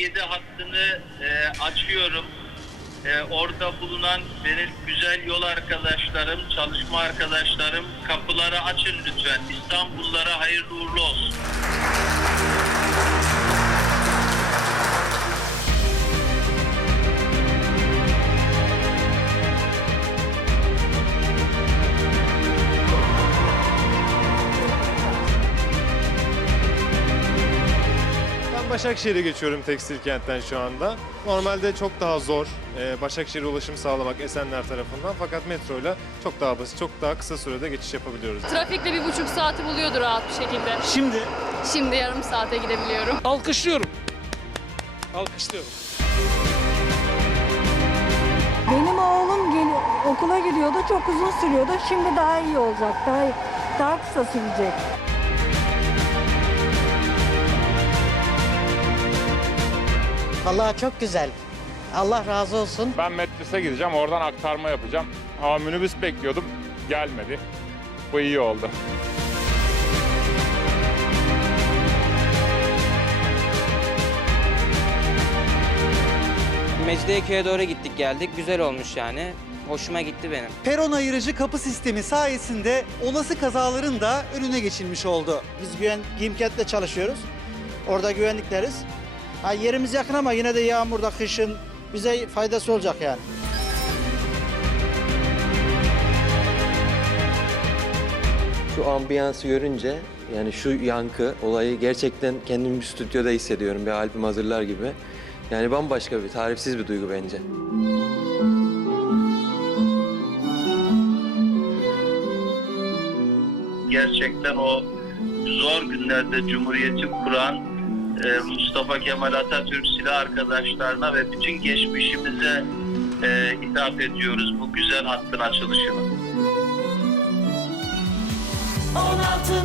7 hattını e, açıyorum. E, orada bulunan benim güzel yol arkadaşlarım, çalışma arkadaşlarım kapıları açın lütfen. İstanbullara hayırlı uğurlu olsun. Başakşehir'e geçiyorum tekstil kentten şu anda. Normalde çok daha zor e, Başakşehir'e ulaşım sağlamak Esenler tarafından. Fakat metroyla çok daha basit, çok daha kısa sürede geçiş yapabiliyoruz. Trafikte bir buçuk saati buluyordu rahat bir şekilde. Şimdi Şimdi yarım saate gidebiliyorum. alkışlıyorum. Alkışlıyorum. Benim oğlum gel- okula gidiyordu. Çok uzun sürüyordu. Şimdi daha iyi olacak. Daha daha kısa sürecek. Vallahi çok güzel. Allah razı olsun. Ben Metris'e gideceğim, oradan aktarma yapacağım. Ama minibüs bekliyordum, gelmedi. Bu iyi oldu. Mecidiyeköy'e doğru gittik geldik. Güzel olmuş yani. Hoşuma gitti benim. Peron ayırıcı kapı sistemi sayesinde olası kazaların da önüne geçilmiş oldu. Biz güven Gimkent'te çalışıyoruz. Orada güvenlikleriz. Ha, yerimiz yakın ama yine de yağmurda, kışın bize faydası olacak yani. Şu ambiyansı görünce yani şu yankı olayı gerçekten kendimi bir stüdyoda hissediyorum bir albüm hazırlar gibi. Yani bambaşka bir tarifsiz bir duygu bence. Gerçekten o zor günlerde Cumhuriyeti kuran Mustafa Kemal Atatürk silah arkadaşlarına ve bütün geçmişimize e, hitap ediyoruz bu güzel hattın açılışını. 16